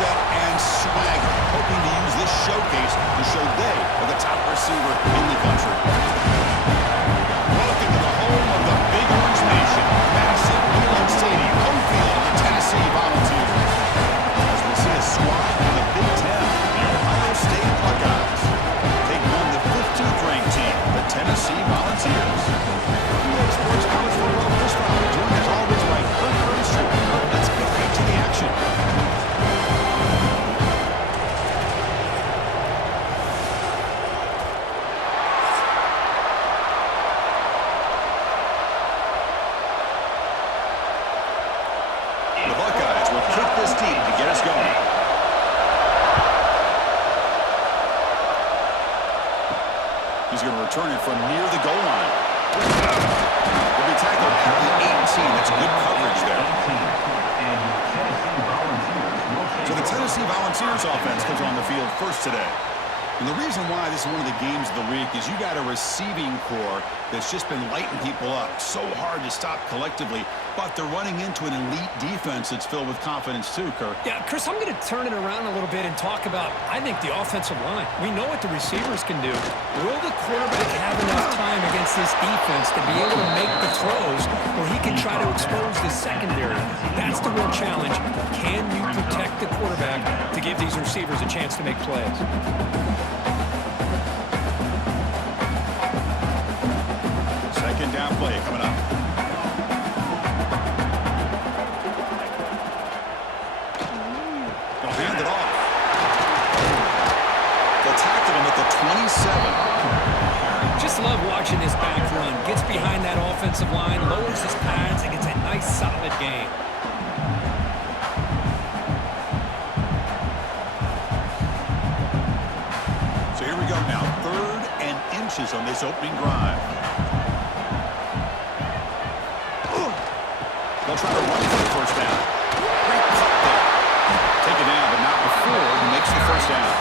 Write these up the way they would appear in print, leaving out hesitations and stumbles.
set and swagger, hoping to use this showcase to show they are the top receiver in the country. Welcome to the home of the Big Orange Nation, massive Neyland Stadium, home field of the Tennessee Volunteers. As we see a squad from the Big Ten, the Ohio State Buckeyes, take on the 15th ranked team, the Tennessee Volunteers. Sports College Football first round, joined as always by Kirk Herbstreit. Let's get right to the action. The Buckeyes will kick this deep to get us going. He's going to return it from near the goal line. He'll be tackled at the 18. That's good coverage there. So the Tennessee Volunteers offense comes on the field first today. And the reason why this is one of the games of the week is you got a receiving core that's just been lighting people up. So hard to stop collectively, but they're running into an elite defense that's filled with confidence too, Kirk. Yeah, Chris, I'm going to turn it around a little bit and talk about, I think, the offensive line. We know what the receivers can do. Will the quarterback have enough time against this defense to be able to make the throws where he can try to expose the secondary? That's the real challenge. Can you protect the quarterback to give these receivers a chance to make plays? Second down play coming up. They'll hand it off. They'll tackle him at the 27. Just love watching this back run. Gets behind that offensive line, lowers his pads, and gets a nice solid gain. So here we go now. 3rd and inches on this opening drive. They'll try to run for the first down. Great cut there. Take it down, but not before he makes the first down.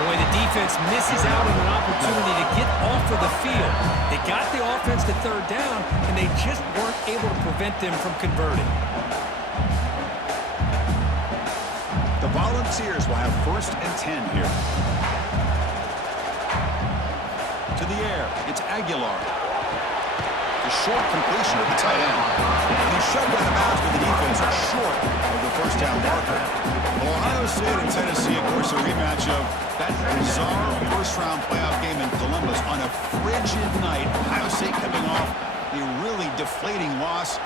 Boy, the defense misses out on an opportunity to get off of the field. They got the offense to 3rd down, and they just weren't able to prevent them from converting. The Volunteers will have 1st and 10 here. To the air, it's Aguilar. The short completion of the tight end. And he's shoved out of bounds, but the defense are short of the first down marker. Well, Ohio State and Tennessee, of course, a rematch of that bizarre first-round playoff game in Columbus on a frigid night. Ohio State coming off a really deflating loss,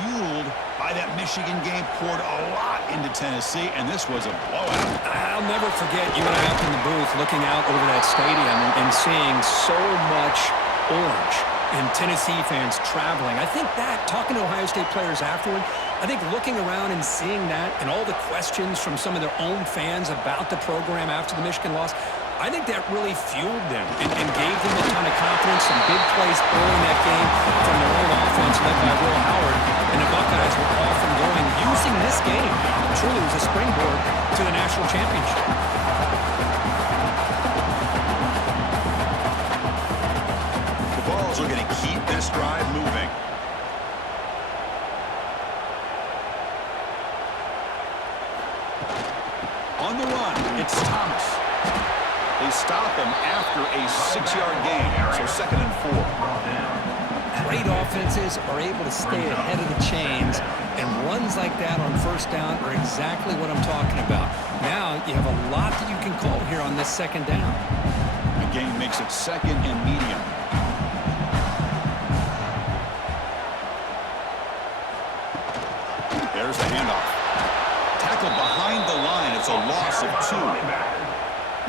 fueled by that Michigan game, poured a lot into Tennessee, and this was a blowout. I'll never forget you and I up in the booth looking out over that stadium and seeing so much orange. And Tennessee fans traveling. I think that, talking to Ohio State players afterward, I think looking around and seeing that and all the questions from some of their own fans about the program after the Michigan loss, I think that really fueled them and gave them a ton of confidence. Some big plays early in that game from their own offense led by Will Howard. And the Buckeyes were off and going, using this game truly as a springboard to the national championship. Are going to keep this drive moving. On the run, it's Thomas. They stop him after a 6-yard gain, so 2nd and 4. Great offenses are able to stay ahead of the chains, and runs like that on 1st down are exactly what I'm talking about. Now you have a lot that you can call here on this 2nd down. The game makes it 2nd and medium. There's the handoff. Tackled behind the line. It's a loss of 2.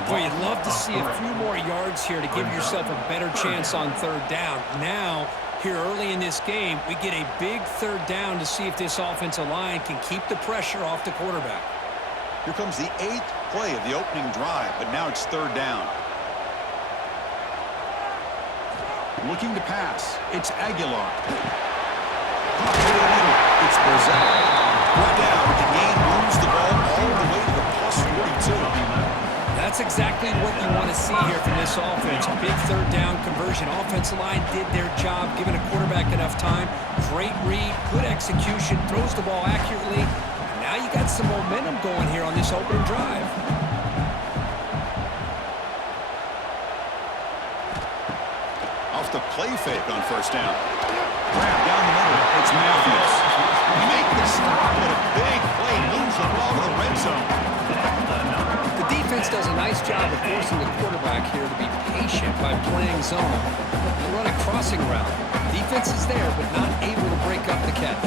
Boy, you'd love to see a few more yards here to give yourself a better chance on 3rd down. Now, here early in this game, we get a big 3rd down to see if this offensive line can keep the pressure off the quarterback. Here comes the 8th play of the opening drive, but now it's 3rd down. Looking to pass. It's Aguilar. It's Brazil. Brought down. The game moves the ball all the way to the +42. That's exactly what you want to see here from this offense. Big 3rd down conversion. Offensive line did their job, giving a quarterback enough time. Great read, good execution, throws the ball accurately. Now you got some momentum going here on this opening drive. Off the play fake on first down. Grab down the middle. It's Matthews. Make the stop with a big play. Moves the ball to the red zone. The defense does a nice job of forcing the quarterback here to be patient by playing zone. They run a crossing route. Defense is there, but not able to break up the catch.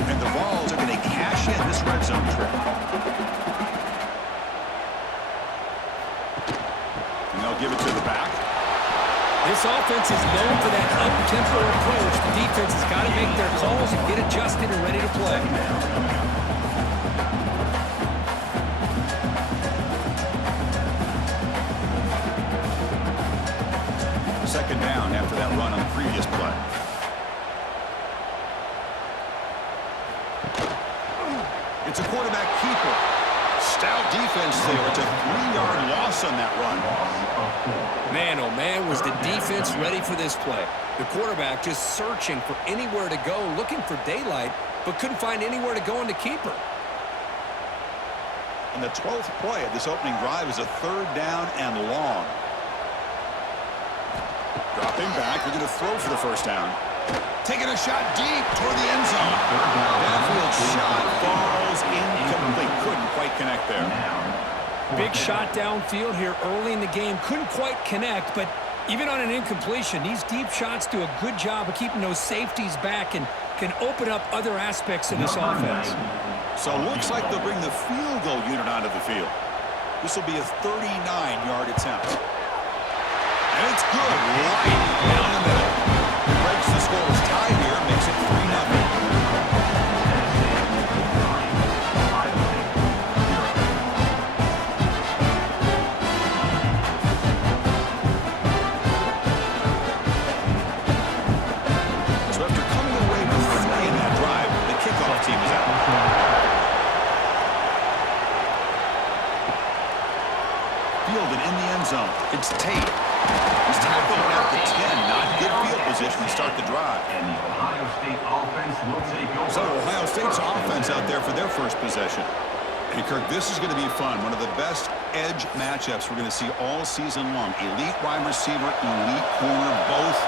And the Vols are going to cash in this red zone trip. And they'll give it to the back. This offense is known for that up-tempo approach. The defense has got to make their calls and get adjusted and ready to play. Second down after that run on the previous play. It's a quarterback keeper. Stout defense there. It's a 3-yard loss on that run. Man, oh man, was the defense ready for this play. The quarterback just searching for anywhere to go, looking for daylight, but couldn't find anywhere to go on the keeper. And the 12th play of this opening drive is a 3rd down and long. Dropping back, they're going to throw for the first down. Taking a shot deep toward the end zone. Downfield shot falls incomplete. Couldn't quite connect there. Big shot downfield here early in the game. Couldn't quite connect, but even on an incompletion, these deep shots do a good job of keeping those safeties back and can open up other aspects of this offense. So it looks like they'll bring the field goal unit onto the field. This will be a 39-yard attempt. And it's good. Right down the middle. Breaks the scoreless tie here, makes it 3-0. So after coming away with 3 in that drive, the kickoff team is out. Fielded in the end zone. It's Tate. He's tackled at the 10. Not good field position to start the drive. So Ohio State's offense out there for their first possession. And Kirk, this is going to be fun. One of the best edge matchups we're going to see all season long. Elite wide receiver, elite corner, both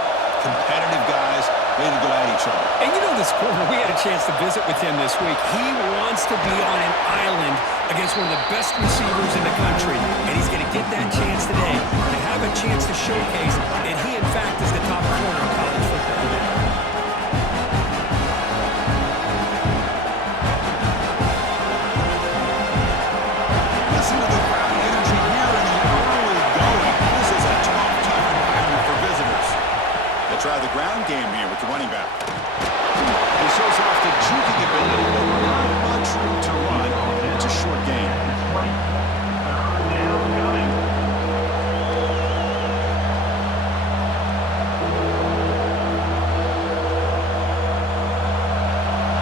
competitive guys ready to go at each other. And you know this corner, we had a chance to visit with him this week. He wants to be on an island against one of the best receivers in the country. And he's going to get that chance today to have a chance to showcase that he, in fact, is the top corner in college football. Listen to the crowd energy here in the early going. This is a tough environment for visitors. They'll try the ground game here with the running back. He shows off the juking ability, but not much room to run. It's a short game.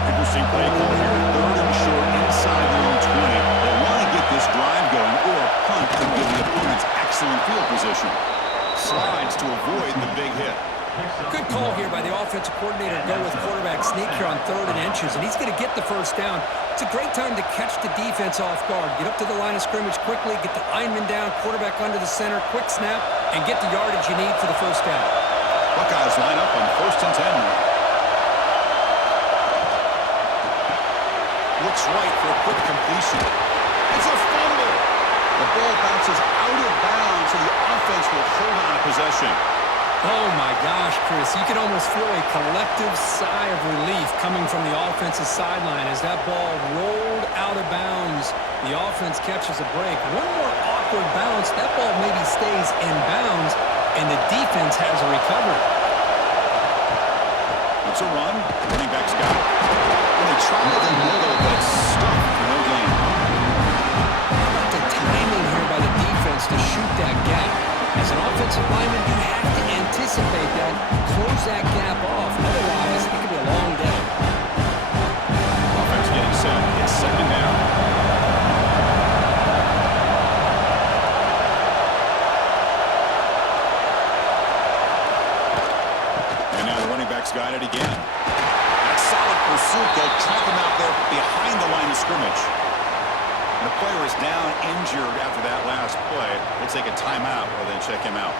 Interesting play call here. 3rd and short inside their own 20. They want to get this drive going or a punt to give the opponents excellent field position. Slides to avoid the big hit. Good call here by the offensive coordinator to go with quarterback sneak here on 3rd and inches, and he's going to get the first down. It's a great time to catch the defense off guard. Get up to the line of scrimmage quickly, get the lineman down, quarterback under the center, quick snap, and get the yardage you need for the first down. Buckeyes line up on 1st and 10 now. Looks right for a quick completion. It's a fumble. The ball bounces out of bounds, so the offense will hold on to possession. Oh my gosh, Chris, you can almost feel a collective sigh of relief coming from the offensive sideline as that ball rolled out of bounds. The offense catches a break. One more awkward bounce, that ball maybe stays in bounds, and the defense has a recovery. It's a run. Running back's got it. And they try the middle, but stuck for no gain. How about the timing here by the defense to shoot that gap? As an offensive lineman, you have to anticipate that, close that gap off. Otherwise, it could be a long day. Offense getting set. It's 2nd down. And now the running back's got it again. That solid pursuit, they'll track him out there behind the line of scrimmage. The player is down injured after that last play. We'll take a timeout and then check him out.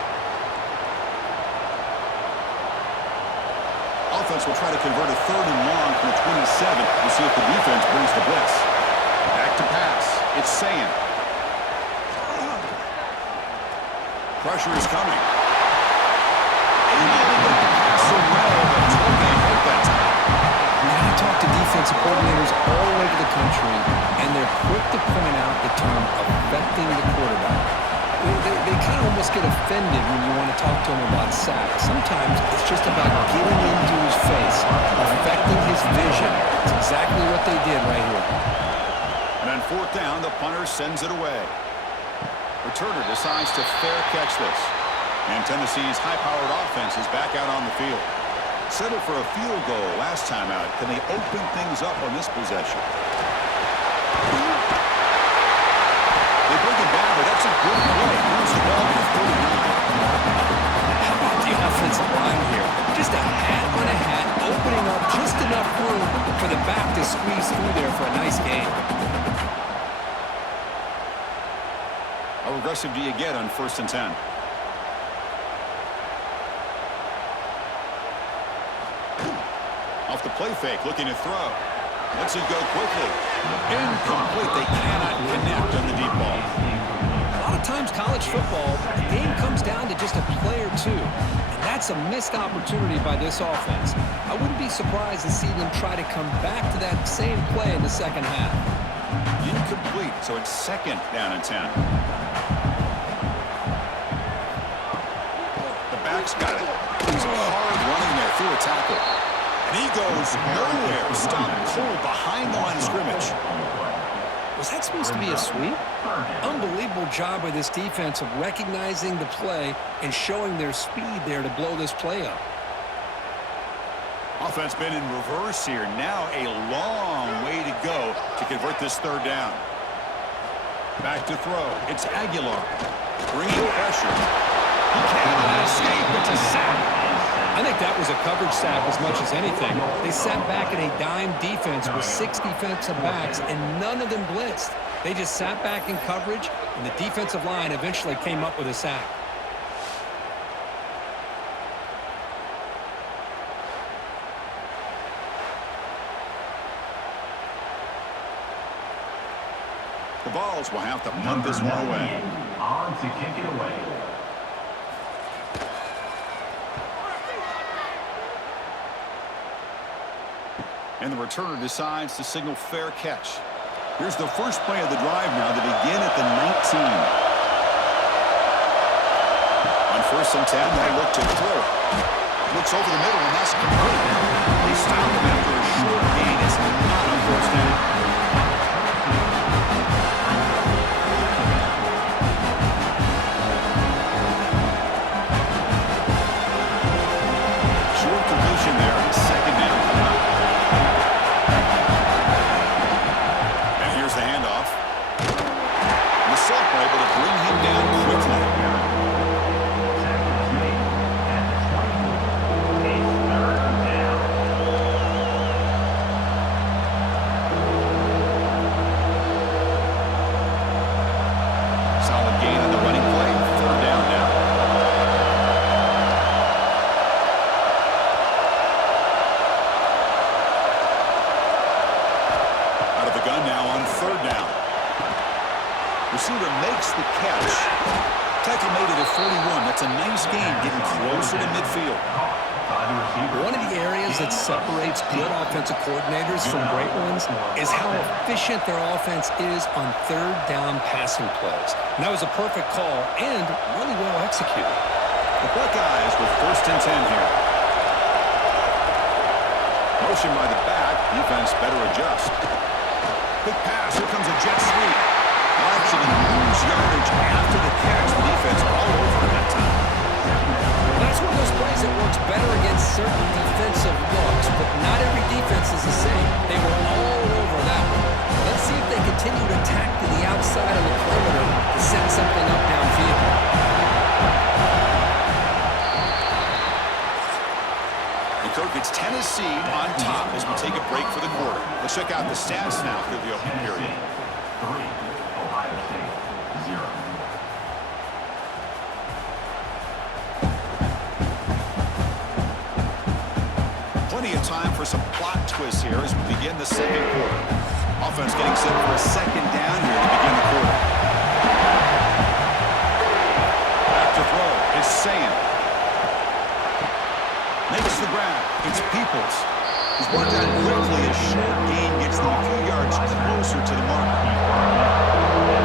Offense will try to convert a 3rd and long from the 27. We'll see if the defense brings the blitz. Back to pass. It's Sayan. Pressure is coming. Able to get the pass away, but totally hit that time. Now I talk to defensive coordinators all over the country, and they're quick to point out the term affecting the quarterback. They kind of almost get offended when you want to talk to them about sacks. Sometimes it's just about getting into his face, affecting his vision. It's exactly what they did right here. And on 4th down, the punter sends it away. Returner decides to fair catch this. And Tennessee's high-powered offense is back out on the field. Settled for a field goal last time out. Can they open things up on this possession? They bring it down, but that's a good play. Moves the ball to the 39. How about the offensive line here? Just a hat on a hat, opening up just enough room for the back to squeeze through there for a nice gain. How aggressive do you get on 1st and 10? Off the play fake, looking to throw. Lets it go quickly. Incomplete. They cannot connect on the deep ball. A lot of times college football, the game comes down to just a play or two. And that's a missed opportunity by this offense. I wouldn't be surprised to see them try to come back to that same play in the second half. Incomplete, so it's 2nd down and 10. The back's got it. He's hard running there through a tackle. And he goes nowhere. Stopped cold behind the line of scrimmage. Was that supposed to be a sweep? Unbelievable job by this defense of recognizing the play and showing their speed there to blow this play up. Offense been in reverse here. Now a long way to go to convert this 3rd down. Back to throw. It's Aguilar. Bringing pressure. He cannot escape. It's a sack. I think that was a coverage sack as much as anything. They sat back in a dime defense with 6 defensive backs, and none of them blitzed. They just sat back in coverage, and the defensive line eventually came up with a sack. The Vols will have to punt this one away. On to kick it away. And the returner decides to signal fair catch. Here's the first play of the drive now. They begin at the 19. On 1st and 10, they look to throw. Looks over the middle, and that's complete. They stop him after a short gain. It's not on 1st down. Short completion there. 2nd down. Able to bring him down quickly. Solid gain on the running play. 3rd down now. Out of the gun now on 3rd down. Receiver makes the catch. Tackle made it at 41. That's a nice gain, getting closer to midfield. One of the areas that separates good offensive coordinators from great ones is how efficient their offense is on 3rd down passing plays. And that was a perfect call and really well executed. The Buckeyes with 1st and 10 here. Motion by the back. Defense better adjust. Quick pass. Here comes a jet sweep. Actually lose yardage after the catch. The defense all over him that time. That's one of those plays that works better against certain defensive looks, but not every defense is the same. They were all over that one. Let's see if they continue to attack to the outside of the perimeter to set something up downfield. And Kirk, it's Tennessee on top as we take a break for the quarter. Let's check out the stats now through the opening period. time for some plot twists here as we begin the second quarter. Offense getting set for a second down here to begin the quarter. Back to throw is Sayan. Makes the grab. It's Peoples. He's worked out quickly as short gain gets them a few yards closer to the mark.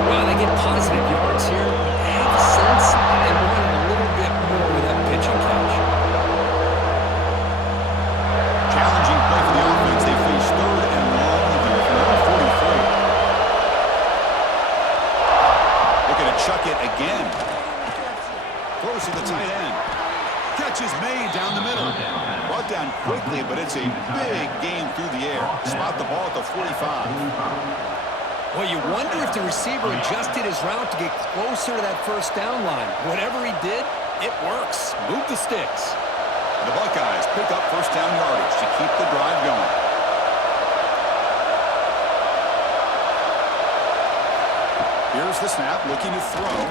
Well, they get positive yards here. I have a sense they wanted a little bit more with that pitch and catch. Challenging play for the offense. They face third and long here from number 43. Looking to chuck it again. Throws to the tight end. Catch is made down the middle. Brought down quickly, but it's a big game through the air. Spot the ball at the 45. Well, you wonder if the receiver adjusted his route to get closer to that first down line. Whatever he did, it works. Move the sticks. The Buckeyes pick up first down yardage to keep the drive going. Here's the snap, looking to throw.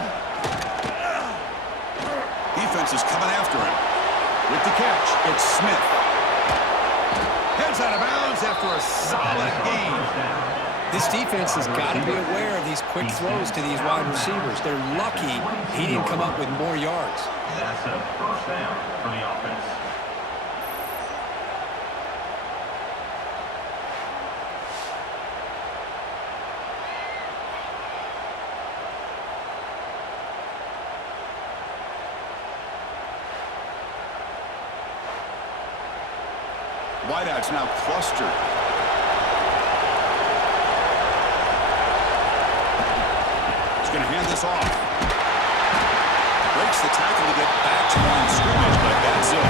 Defense is coming after him. With the catch, it's Smith. Heads out of bounds after a solid gain. This defense has got to be aware of these quick throws to these wide receivers. They're lucky he didn't come up with more yards. That's a first down for the offense. Wideouts now clustered. He's going to hand this off. Breaks the tackle to get back to the line of scrimmage, but that's it.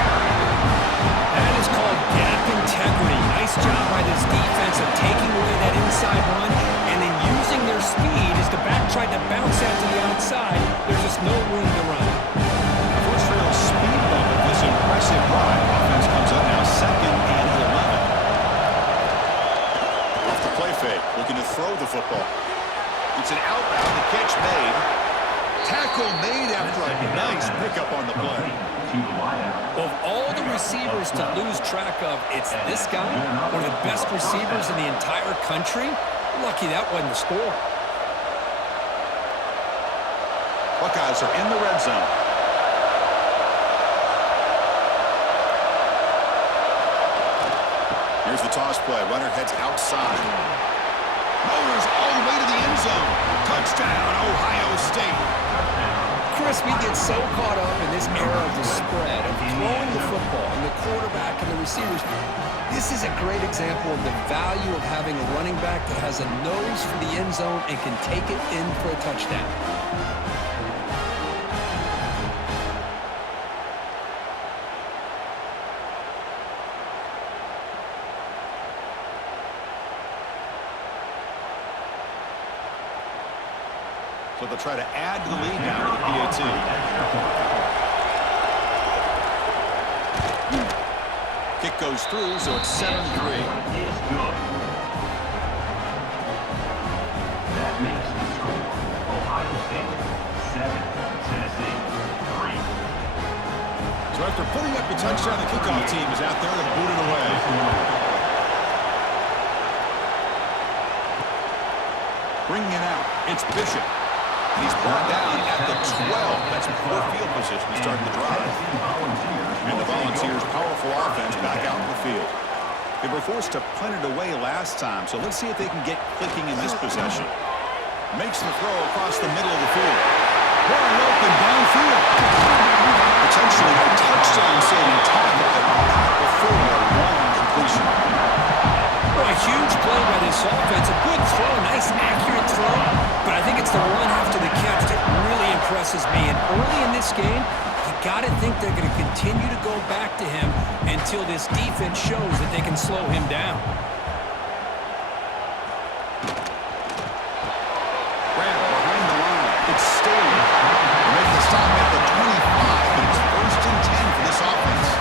That is called gap integrity. Nice job by this defense of taking away that inside run and then using their speed as the back tried to bounce out to the outside. There's just no room to run. First real speed bump of this impressive drive. Offense comes up now second and 11. Off the play fake, looking to throw the football. It's an outbound, the catch made. Tackle made after a nice pickup on the play. Of all the receivers to lose track of, it's this guy, one of the best receivers in the entire country. Lucky that wasn't the score. Buckeyes are in the red zone. Here's the toss play. Runner heads outside. Motors all the way to the end zone. Touchdown, Ohio State. Chris, we get so caught up in this era of the spread, of throwing the football, and the quarterback and the receivers. This is a great example of the value of having a running back that has a nose for the end zone and can take it in for a touchdown. So they'll try to add to the lead now with the PAT. Kick goes through, so it's 7-3. That makes the score Ohio State 7, Tennessee 3. So after putting up the touchdown, the kickoff team is out there to boot it away. Bringing it out, it's Bishop. He's brought down at the 12. That's poor field position to start the drive. And the Volunteers' powerful offense back out in the field. They were forced to punt it away last time, so let's see if they can get clicking in this possession. Makes the throw across the middle of the field. Wide open downfield. Potentially a touchdown-saving tackle, but not before a long completion. Well, a huge play by this offense. A good throw, a nice accurate throw, but I think it's the run after the catch that really impresses me. And early in this game, you got to think they're going to continue to go back to him until this defense shows that they can slow him down. Grab behind the line. It's Staley. They make the stop at the 25, but it's 1st and 10 for this offense.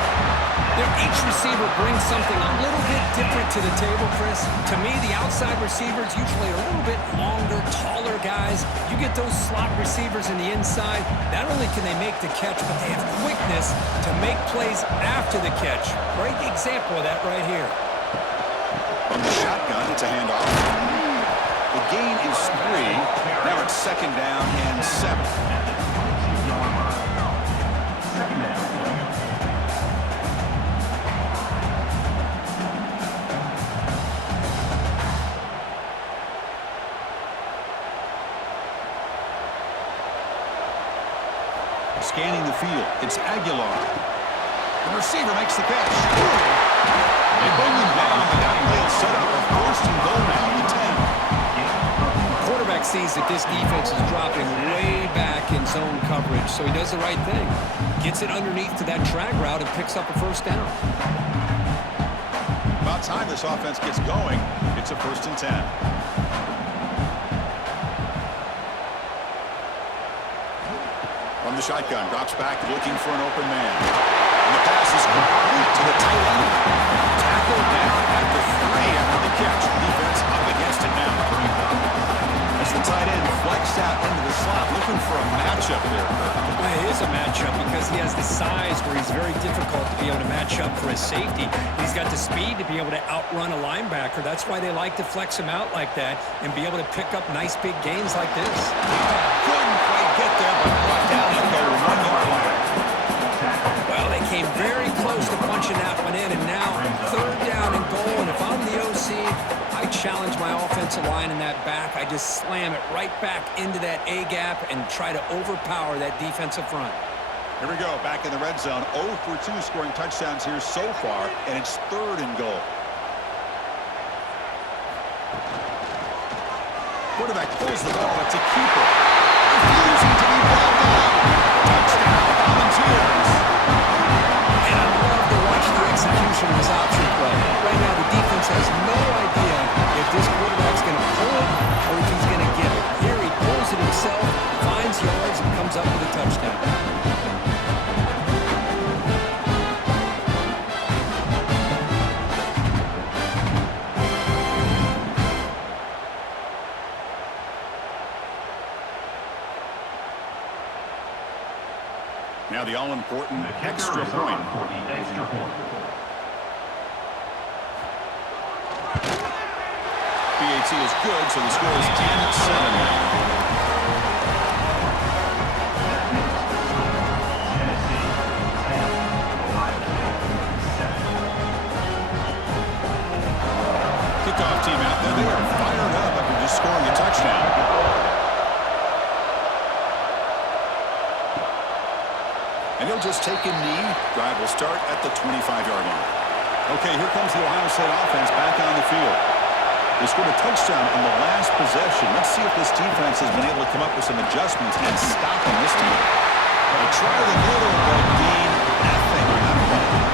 There Each receiver brings something a little bit different to the table, Chris. To me, the outside receivers usually are a little bit longer, taller guys. You get those slot receivers in the inside, not only can they make the catch, but they have quickness to make plays after the catch. Great example of that right here. From the shotgun, it's a handoff. The gain is 3. Now it's 2nd down and 7. Scanning the field, it's Aguilar. The receiver makes the catch. They bring him down, but that play is set up a 1st and goal now at the 10. Quarterback sees that this defense is dropping way back in zone coverage, so he does the right thing. Gets it underneath to that drag route and picks up a 1st down. About time this offense gets going, it's a 1st and 10. From the shotgun, drops back looking for an open man. And the pass is complete to the tight end. Tackled down at the 3 after the catch. Defense up against it now. As the tight end flexed out into the slot, looking for a matchup there. Well, it is a matchup because he has the size where he's very difficult to be able to match up for his safety. He's got the speed to be able to outrun a linebacker. That's why they like to flex him out like that and be able to pick up nice big gains like this. Couldn't quite get there, but brought down at the 1-yard line. Well, they came very close to punching that one in, and now 3rd down and goal. And if I'm the OC, I challenge my offensive line in that back. I just slam it right back into that A-gap and try to overpower that defensive front. Here we go, back in the red zone. 0 for 2 scoring touchdowns here so far, and it's 3rd and goal. Quarterback pulls the ball. It's a keeper. Refusing to be brought down. Touchdown, Volunteers. And I love to watch the execution of this option play. Right now, the defense has no idea if this quarterback's going to pull it or if he's going to get it. Here he pulls it himself, finds yards, and comes up with a touchdown. Now the all-important extra point. PAT is good, so the score is 10-7 now. Kickoff team out there. They are fired up after just scoring a touchdown. And he'll just take a knee. Drive will start at the 25-yard line. Okay, here comes the Ohio State offense back on the field. They scored a touchdown in the last possession. Let's see if this defense has been able to come up with some adjustments and stopping this team. They try the middle, but gain nothing on that play.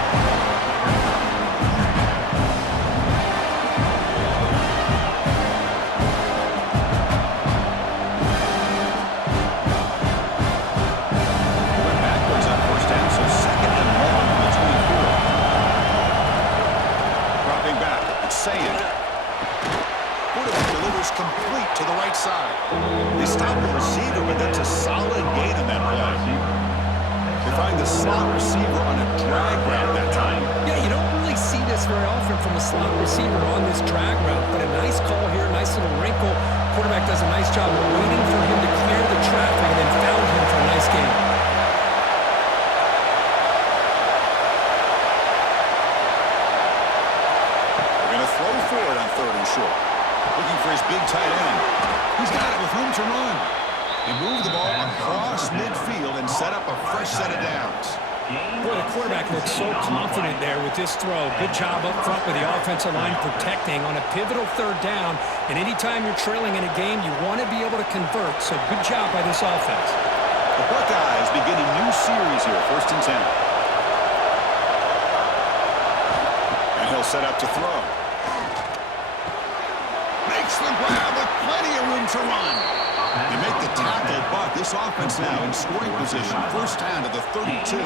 Complete to the right side. They stop the receiver, but that's a solid gain on that play. They find the slot receiver on a drag route that time. Yeah, you don't really see this very often from a slot receiver on this drag route, but a nice call here, nice little wrinkle. Quarterback does a nice job of waiting for him to clear the traffic and then found him for a nice gain. They're going to throw for it on 3rd and short. Looking for his big tight end. He's got it with room to run. They move the ball across midfield and set up a fresh set of downs. Boy, the quarterback looks so confident there with this throw. Good job up front with the offensive line protecting on a pivotal 3rd down. And anytime you're trailing in a game, you want to be able to convert. So good job by this offense. The Buckeyes begin a new series here, 1st and 10. And he'll set up to throw. Makes the grab with plenty of room to run. They make the tackle, but This offense now in scoring position. First down to the 32.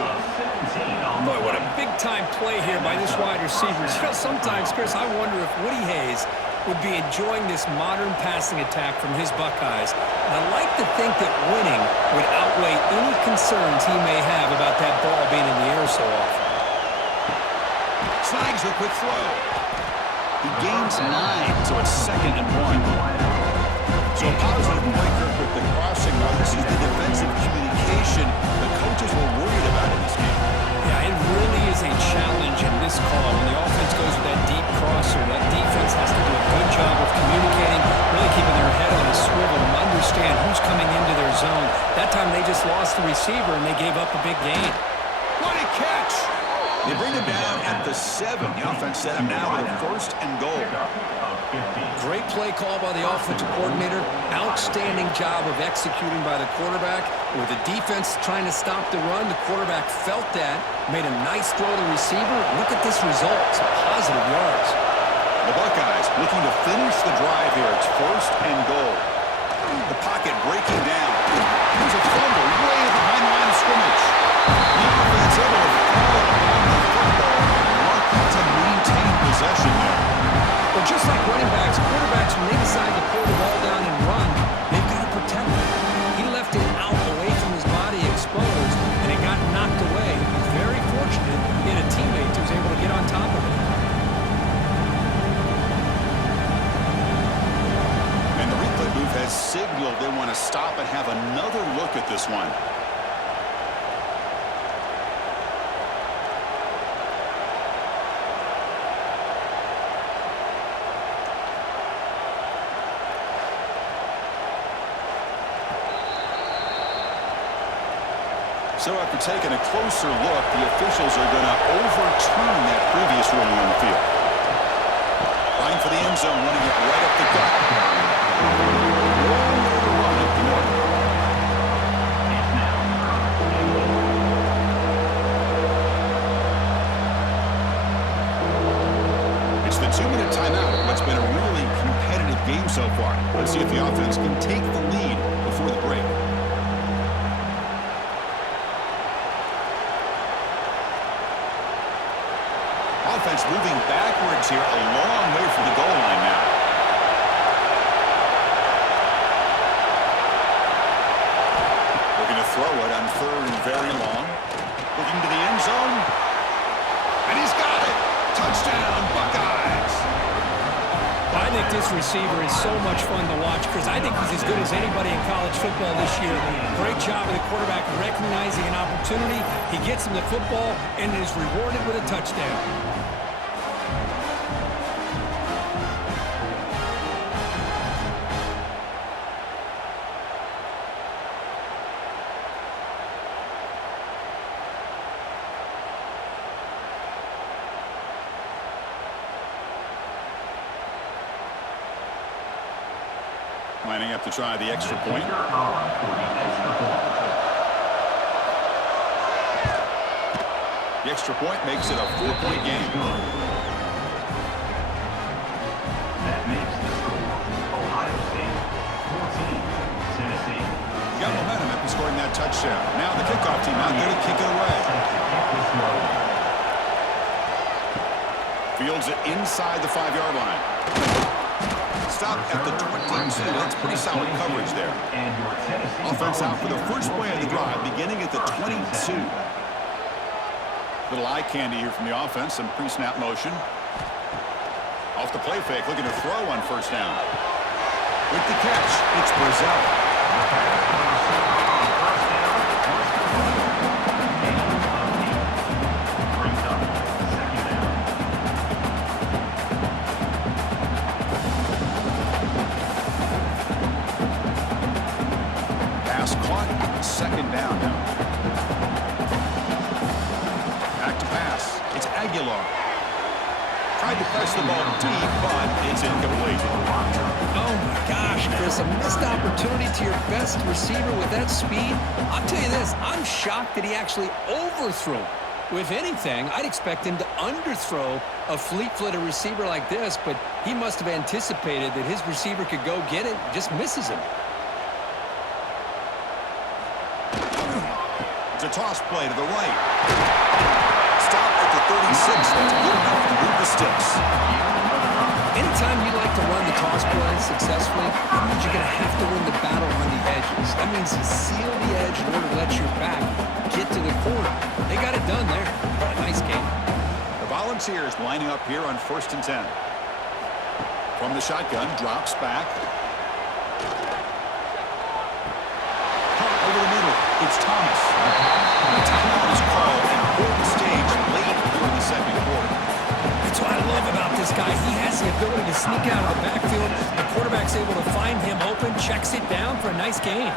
Boy, what a big-time play here by this wide receiver. You know, sometimes, Chris, I wonder if Woody Hayes would be enjoying this modern passing attack from his Buckeyes. And I like to think that winning would outweigh any concerns he may have about that ball being in the air so often. Snags a quick throw. He gains 9, so it's 2nd and 1. So a positive play, Kirk, with the crossing route. This is the defensive communication the coaches were worried about in this game. Yeah, it really is a challenge in this call. When the offense goes with that deep crosser, that defense has to do a good job of communicating, really keeping their head on a swivel and understand who's coming into their zone. That time they just lost the receiver and they gave up a big gain. What a catch! They bring him down at the 7. The offense set him now with a 1st and goal. Great play call by the offensive coordinator. Outstanding job of executing by the quarterback. With the defense trying to stop the run, the quarterback felt that, made a nice throw to the receiver. Look at this result. Some positive yards. The Buckeyes looking to finish the drive here. It's 1st and goal. The pocket breaking down. There's a fumble way behind the line of scrimmage. The offense able to follow on the football. Lucky to maintain possession there. Well, just like running backs, quarterbacks, when they decide to pull the ball down and run, they've got to protect it. He left it out away from his body exposed, and it got knocked away. He's very fortunate in a teammate who was able to get on top of it. And the replay booth has signaled they want to stop and have another look at this one. So after taking a closer look, the officials are going to overturn that previous ruling on the field. Trying for the end zone, running it right up the gut. Long way to run up the middle. It's the 2-minute timeout. What's been a really competitive game so far. Let's see if the offense can take the lead before the break. Offense moving backwards here, a long way from the goal line now. Looking to throw it on 3rd and very long. Looking to the end zone. And he's got it. Touchdown, Buckeyes. I think this receiver is so much fun to watch because I think he's as good as anybody in college football this year. Great job of the quarterback recognizing an opportunity. He gets him the football and is rewarded with a touchdown. Lining up to try the extra point. The extra point makes it a 4-point game. That makes the score Ohio State 14, Tennessee. Got momentum after scoring that touchdown. Now the kickoff team out there to kick it away. Fields it inside the 5-yard line. Stop at the 22. That's pretty solid coverage there. Offense out for the first play of the drive, beginning at the 22. Little eye candy here from the offense. Some pre-snap motion. Off the play fake, looking to throw on 1st down. With the catch, it's Brazell. Pass caught, 2nd down now. Back to pass. It's Aguilar. Tried to press the ball deep, but it's incomplete. Oh my gosh, Chris, a missed opportunity to your best receiver with that speed. I'll tell you this, I'm shocked that he actually overthrew. If anything, I'd expect him to underthrow a fleet-footed receiver like this, but he must have anticipated that his receiver could go get it, just misses him. It's a toss play to the right. Stop at the 36. That's good enough to move the sticks. Anytime you like to run the toss play successfully, that means you're going to have to win the battle on the edges. That means you seal the edge in order to let your back get to the corner. They got it done there. A nice game. The Volunteers lining up here on 1st and 10. From the shotgun, drops back. Caught over the middle. It's Thomas. The timeout is called. Important stage late here in the second quarter. That's what I love about this guy. He has the ability to sneak out of the backfield. The quarterback's able to find him open, checks it down for a nice gain. Finds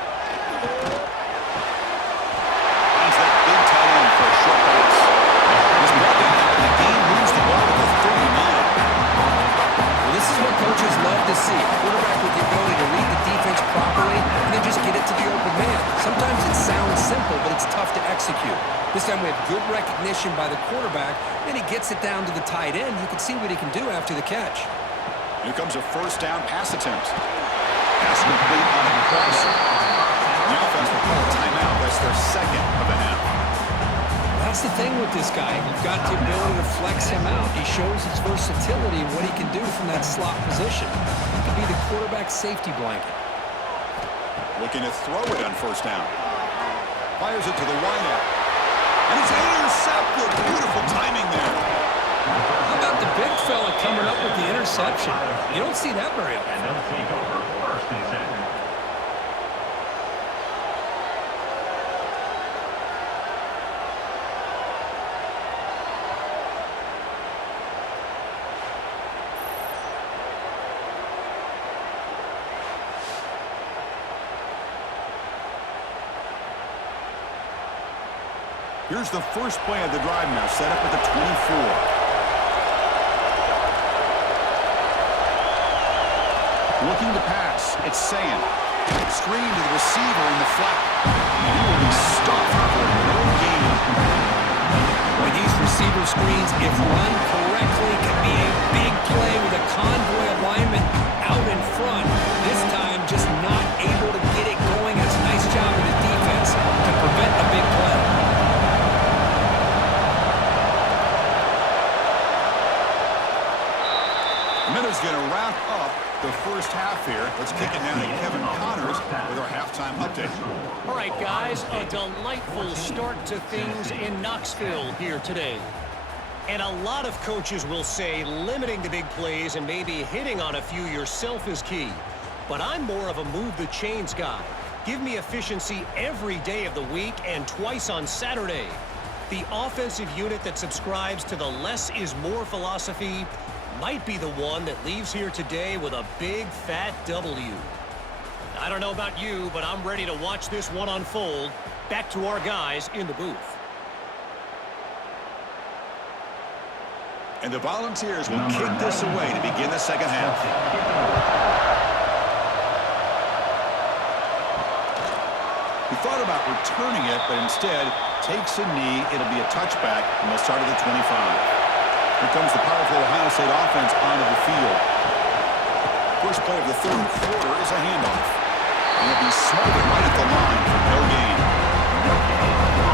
that big tight end for a short pass. He's brought down, and the game moves the ball to the 39. Well, this is what coaches love to see. A quarterback with the ability to read the defense properly and then just get it to the open man. Sometimes it sounds simple, but it's tough to execute. This time we have good recognition by the quarterback, and he gets it down to the tight end. You can see what he can do after the catch. Here comes a first down pass attempt. Pass complete on a crosser. The offense will call a timeout. That's their second of the half. That's the thing with this guy. You've got the ability to flex him out. He shows his versatility and what he can do from that slot position. He could be the quarterback's safety blanket. Looking to throw it on first down. Fires it to the wideout. And it's intercepted. Beautiful timing there. How about the big fella coming up with the interception? You don't see that very often. And they'll take over 1st and 10. Here's the first play of the drive now, set up at the 24. Looking to pass, it's Sayin. Screen to the receiver in the flat. And he will be stuffed for no gain. With these receiver screens, if run correctly, can be a big play with a convoy of linemen out in front. This time, just not able to get it going. It's a nice job of the defense to prevent a big play. Minutes going to wrap up the first half here. Let's kick it down to Kevin Connors with our halftime update. All right, guys, a delightful start to things in Knoxville here today. And a lot of coaches will say limiting the big plays and maybe hitting on a few yourself is key. But I'm more of a move the chains guy. Give me efficiency every day of the week and twice on Saturday. The offensive unit that subscribes to the less is more philosophy might be the one that leaves here today with a big fat W. I don't know about you, but I'm ready to watch this one unfold. Back to our guys in the booth. And the Volunteers will kick this away to begin the second half. He thought about returning it, but instead takes a knee. It'll be a touchback, and they'll start at the 25. Here comes the powerful Ohio State offense onto the field. First play of the third quarter is a handoff. And it'll be smothered right at the line for no gain.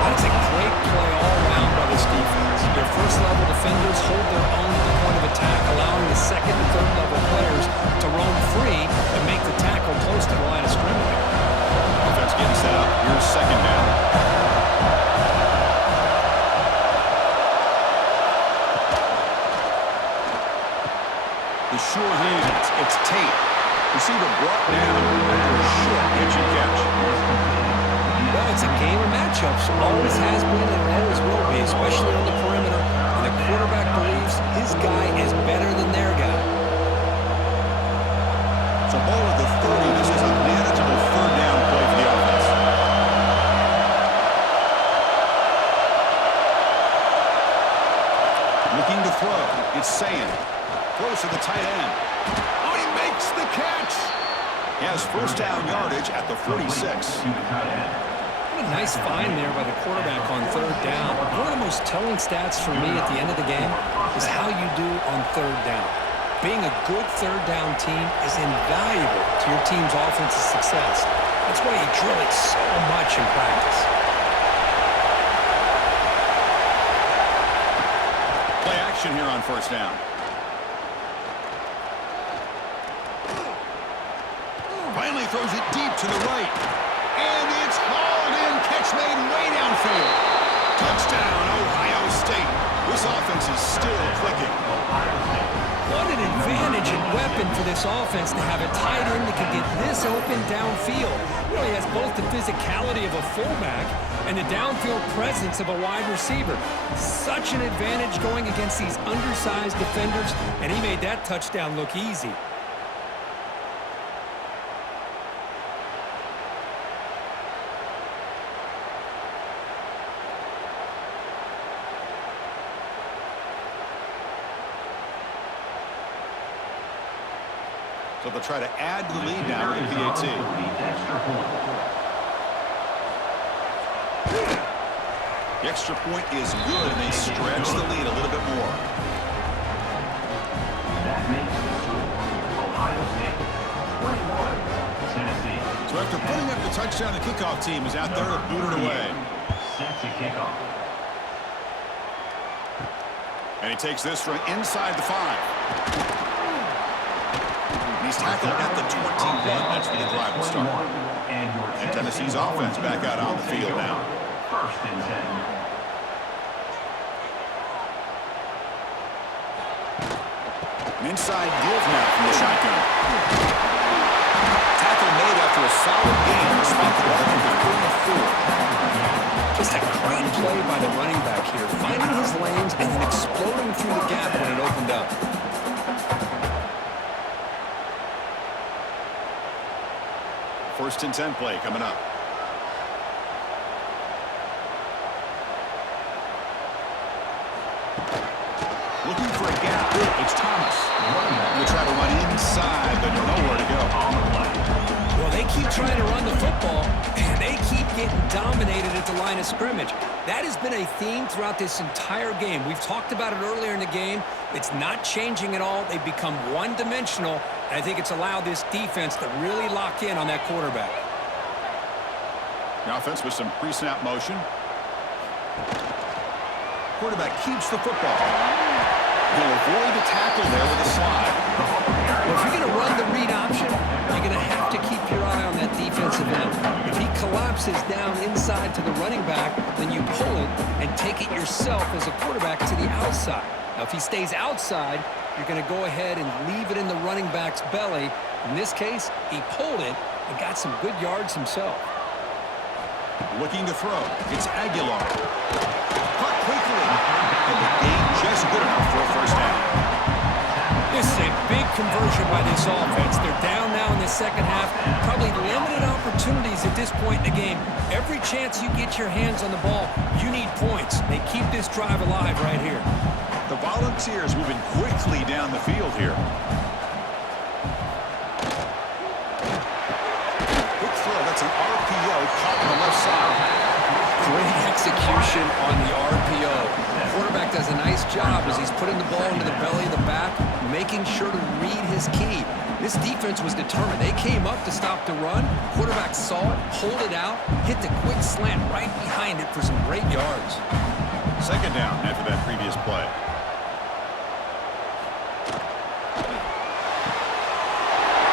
That's a great play all around by this defense. Their first-level defenders hold their own at the point of attack, allowing the second and third-level players to roam free and make the tackle close to the line of scrimmage. Offense getting set up. Here's second down. The sure hands. It's Tate. Receiver brought down for a short pitch and catch. Well, it's a game of matchups. Always has been and always will be, especially on the perimeter. And the quarterback believes his guy is better than their guy. It's a ball at the 30. This is a manageable third down play for the offense. Looking to throw. It's Sayin. Close to the tight end. Oh, he makes the catch. He has first down yardage at the 46. What a nice find there by the quarterback on third down. One of the most telling stats for me at the end of the game is how you do on third down. Being a good third down team is invaluable to your team's offensive success. That's why you drill it so much in practice. possession here on first down. Finally throws it deep to the right. And it's hauled in. Catch made way downfield. Touchdown, Ohio State. This offense is still clicking. What an advantage and weapon for this offense to have a tight end that can get this open downfield. Really has both the physicality of a fullback and the downfield presence of a wide receiver. Such an advantage going against these undersized defenders, and he made that touchdown look easy. So they'll try to add to the lead now with the PAT. The extra point is good, and they stretch the lead a little bit more. That makes the score Ohio State 21, Tennessee. So after putting up the touchdown, the kickoff team is out there to boot it away. Set to kick off. And he takes this from inside the 5. He's tackled at the 21. That's where the drive will start. And Tennessee's offense back out on the field now. First and 10. An inside give now from the shotgun. Tackle made after a solid gain. Despite the ball into 34. Just a great play by the running back here, finding his lanes and then exploding through the gap when it opened up. First and 10 play coming up. Looking for a gap. It's Thomas. He'll try to run inside, but nowhere to go. Well, they keep trying to run the football, and they keep getting dominated at the line of scrimmage. That has been a theme throughout this entire game. We've talked about it earlier in the game. It's not changing at all. They've become one-dimensional, and I think it's allowed this defense to really lock in on that quarterback. The offense with some pre-snap motion. Quarterback keeps the football. He'll avoid the tackle there with a slide. Well, if you're going to run the read option, you're going to have to keep your eye on that defensive end. If he collapses down inside to the running back, then you pull it and take it yourself as a quarterback to the outside. Now, if he stays outside, you're going to go ahead and leave it in the running back's belly. In this case, he pulled it and got some good yards himself. Looking to throw. It's Aguilar. Caught quickly. And the gain just good enough for a first down. This is a big conversion by this offense. They're down now in the second half. Probably limited opportunities at this point in the game. Every chance you get your hands on the ball, you need points. They keep this drive alive right here. The Volunteers moving quickly down the field here. Quick throw. That's an RPO caught on the left side. Great execution on the RPO. The quarterback does a nice job as he's putting the ball into the belly of the back, making sure to read his key. This defense was determined. They came up to stop the run. Quarterback saw it, pulled it out, hit the quick slant right behind it for some great yards. Second down after that previous play.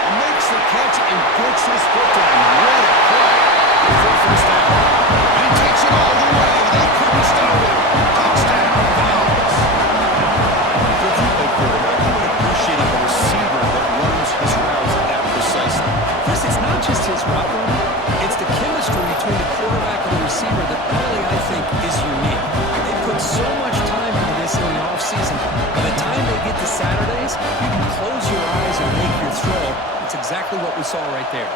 And makes the catch and gets his foot down. What a play for first down. And he takes it all the way. They couldn't stop it. Touchdown, Vols. Good football quarterback. He would appreciate a receiver that runs his routes that precisely. Chris, it's not just his route running. It's the chemistry between the quarterback and the receiver that really, I think, is unique. They put so much time into this in the offseason. By the time they get to Saturdays, you can close your eyes and make your throw. It's exactly what we saw right there.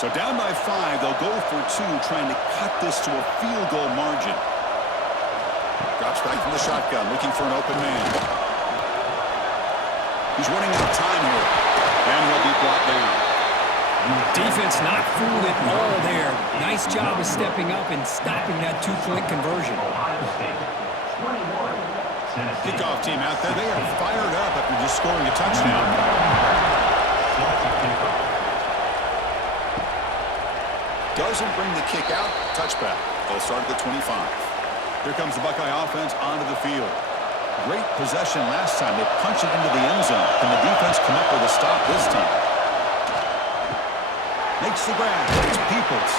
So down by 5, they'll go for 2, trying to cut this to a field goal margin. Drops back from the shotgun, looking for an open man. He's running out of time here, and he'll be brought down. Defense not fooled at all there. Nice job of stepping up and stopping that two-point conversion. Ohio State 21, Tennessee. Kickoff team out there. They are fired up after just scoring a touchdown. Set to kickoff. Doesn't bring the kick out. Touchback. They'll start at the 25. Here comes the Buckeye offense onto the field. Great possession last time. They punched it into the end zone. Can the defense come up with a stop this time? Makes the grab. It's Peoples.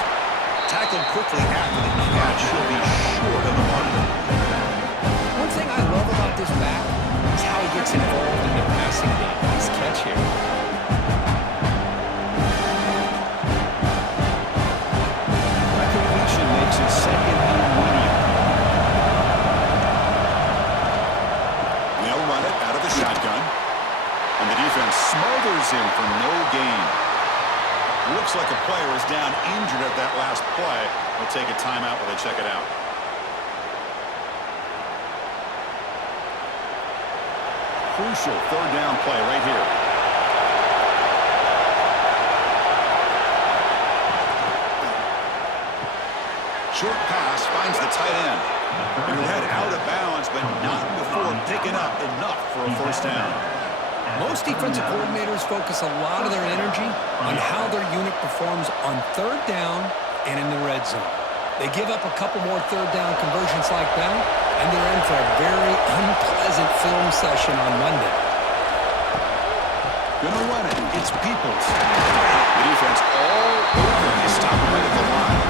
Tackled quickly after the catch. He'll be short of the mark. One thing I love about this back is how he gets involved in the passing game. Nice catch here. That completion makes it second and medium. They'll run it out of the shotgun. And the defense smothers him for no gain. Looks like a player is down injured at that last play. They'll take a timeout while they check it out. Crucial third down play right here. Short pass finds the tight end. And he'll head out of bounds, but not before picking up enough for a first down. Most defensive coordinators focus a lot of their energy on how their unit performs on third down and in the red zone. They give up a couple more third down conversions like that, and they're in for a very unpleasant film session on Monday. Gonna run it. It's Peoples. The defense all over. They stop him right at the line.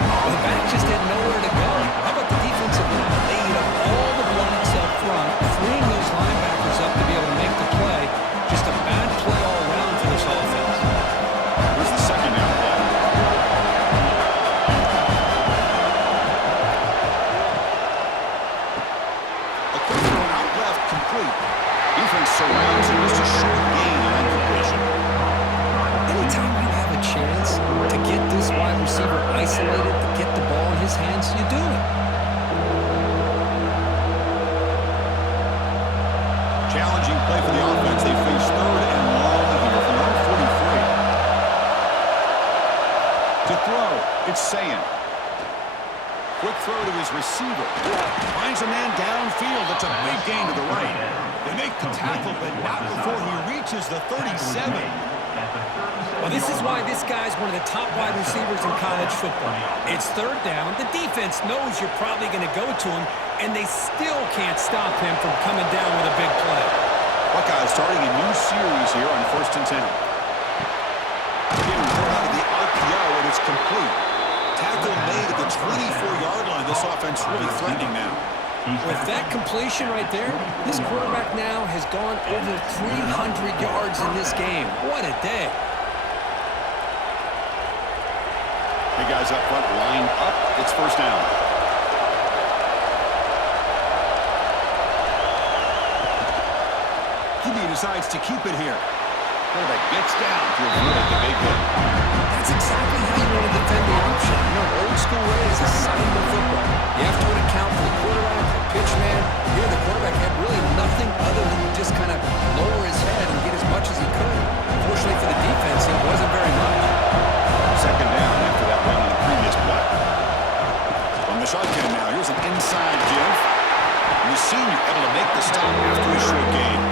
Well, the back just had nowhere to go. How about the defensive line? They eat up all the blocks up front, freeing those linebackers up to be able to make the play. Just a bad play all around for this offense. Here's the second down play. A quick throw out left, complete. Defense surrounds him. Just a short gain on that completion. Anytime you have a chance to get this wide receiver isolated, to get the ball in his hands, you do it. Challenging play for the offense. They face third and long here from number 43. To throw, it's Sayin. Quick throw to his receiver. Finds a man downfield. It's a big gain to the right. They make the tackle, but not before he reaches the 37. Well, this is why this guy's one of the top wide receivers in college football. It's third down. The defense knows you're probably going to go to him, and they still can't stop him from coming down with a big play. Buckeyes starting a new series here on 1st and 10. Again, throw out of the RPO, and it's complete. Tackle made at the 24-yard line. This offense really threatening now. With that completion right there, this quarterback now has gone over 300 yards in this game. What a day. Big guys up front, lined up. It's first down. Kibbe decides to keep it here. Quarterback gets down to avoid the big hit. That's exactly how you want to defend the option. You know, old school way is assignment football. You have to account for the quarterback, the pitch man. Here, the quarterback had really nothing other than just kind of lower his head and get as much as he could. Fortunately for the defense, it wasn't very much. Second down after that run on the previous play. From the shotgun now, here's an inside give. And the senior able to make the stop after a short gain.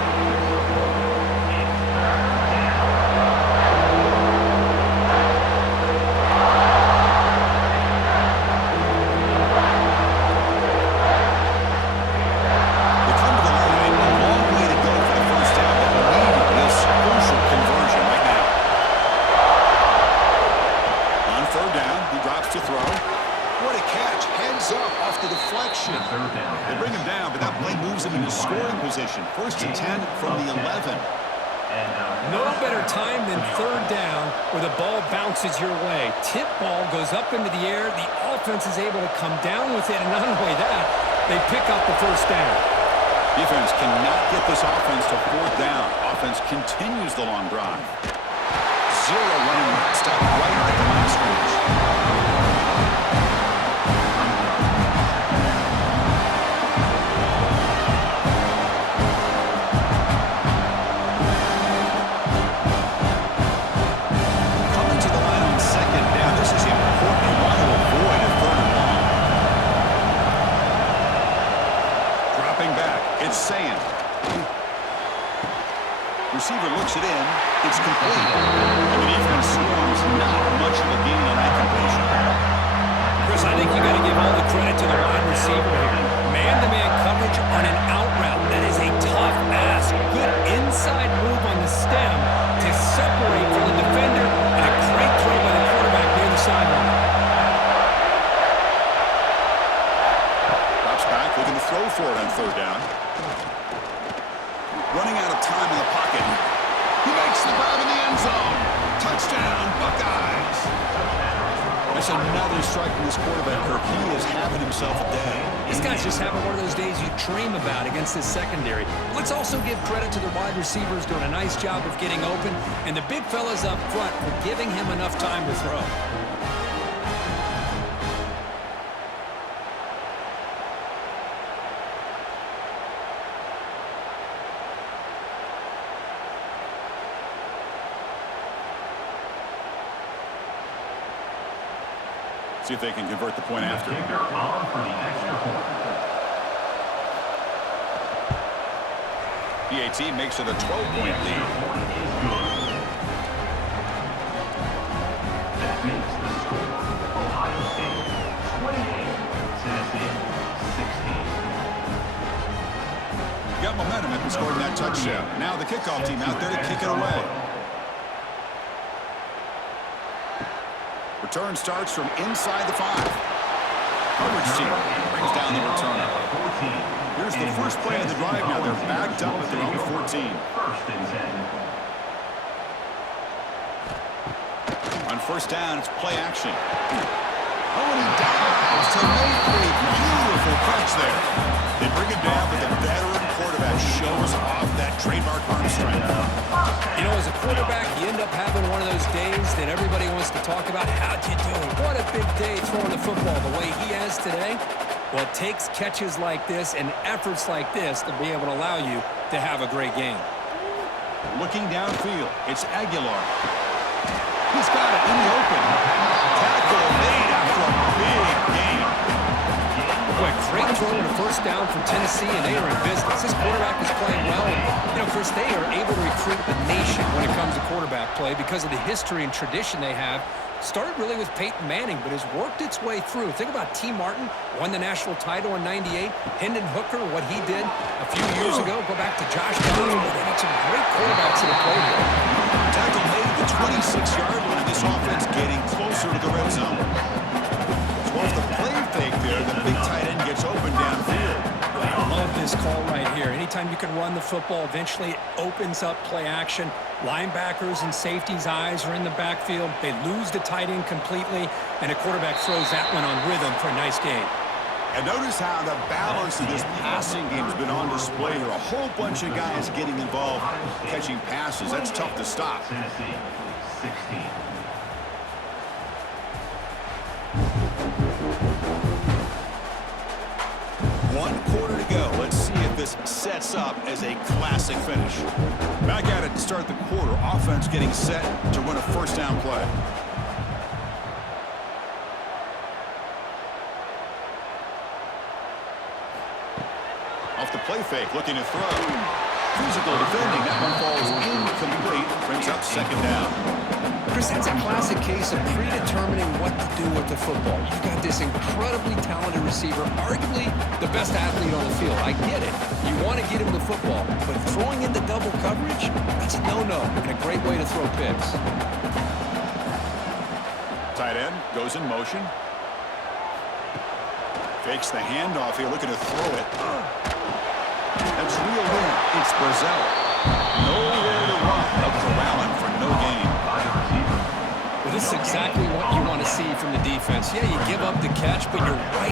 To throw. What a catch. Hands up off the deflection. They bring him down, but that play moves him into scoring position. 1st and 10 from the 11. No better time than third down where the ball bounces your way. Tip ball goes up into the air. The offense is able to come down with it, and not only that, they pick up the first down. Defense cannot get this offense to fourth down. Offense continues the long drive. Zero running back. Stop right at the last scrimmage. It's complete. And the defense swarms not much of a gain on that completion. Chris, I think you got to give all the credit to the wide receiver here. Man-to-man coverage on an out route. That is a tough ask. Good inside move on the stem to separate from the defender, and a great throw by the quarterback near the sideline. Drops back, looking to throw for it on third down. Running out of time in the pocket. He makes the grab in the end zone. Touchdown, Buckeyes. That's another strike from this quarterback, Kirk. He is having himself a day. This guy's just having one of those days you dream about against this secondary. Let's also give credit to the wide receivers doing a nice job of getting open, and the big fellas up front for giving him enough time to throw. See if they can convert the point after. Kicker on for the extra point. PAT makes it a 12-point lead. Point is good. That makes the score Ohio State 28, Tennessee 16. Got momentum after scoring that touchdown. Now the kickoff team out there to kick it away. Return starts from inside the 5. Coverage team brings down the returner. Here's the first play of the drive now. They're backed up at their own 14. First and 10. On first down, it's play action. Oh, and he dives to make a beautiful catch there. They bring him down, but the veteran quarterback shows off that trademark arm strength. You know, as a quarterback, you end up having one of those days that everybody wants to talk about. How'd you do? What a big day throwing the football the way he has today. Well, it takes catches like this and efforts like this to be able to allow you to have a great game. Looking downfield, it's Aguilar. He's got it in the open. Tackle made after a big game. Boy, great throw and a first down for Tennessee, and they are in business. This quarterback is playing well. And, you know, Chris, they are able to recruit the nation when it comes to quarterback play because of the history and tradition they have. Started really with Peyton Manning, but has worked its way through. Think about T. Martin, won the national title in '98. Hendon Hooker, what he did a few years ago. Go back to Josh Downs. They had some great quarterbacks that have played here. Tackle made at the 26-yard line. This offense getting closer to the red zone. So off the play fake there, the big tight end gets open downfield. I love this call right here. Anytime you can run the football, eventually it opens up play action. Linebackers and safeties' eyes are in the backfield. They lose the tight end completely, and a quarterback throws that one on rhythm for a nice gain. And notice how the balance of this passing game has been on display here. A whole bunch of guys getting involved, catching passes. That's tough to stop. Tennessee 16. One quarter to go. Let's see if this sets up as a classic finish. Back at it to start the quarter. Offense getting set to run a first down play. Off the play fake, looking to throw. Physical defending. That one falls incomplete. Brings up second down. Chris, that's a classic case of predetermining what to do with the football. You've got this incredibly talented receiver, arguably the best athlete on the field. I get it. You want to get him the football, but throwing into double coverage, that's a no-no and a great way to throw picks. Tight end goes in motion. Fakes the handoff here, looking to throw it. That's reeled in. It's Brazil. Nowhere to run. Up corralling for no gain. Well, this is exactly what you want to see from the defense. Yeah, you give up the catch, but you're right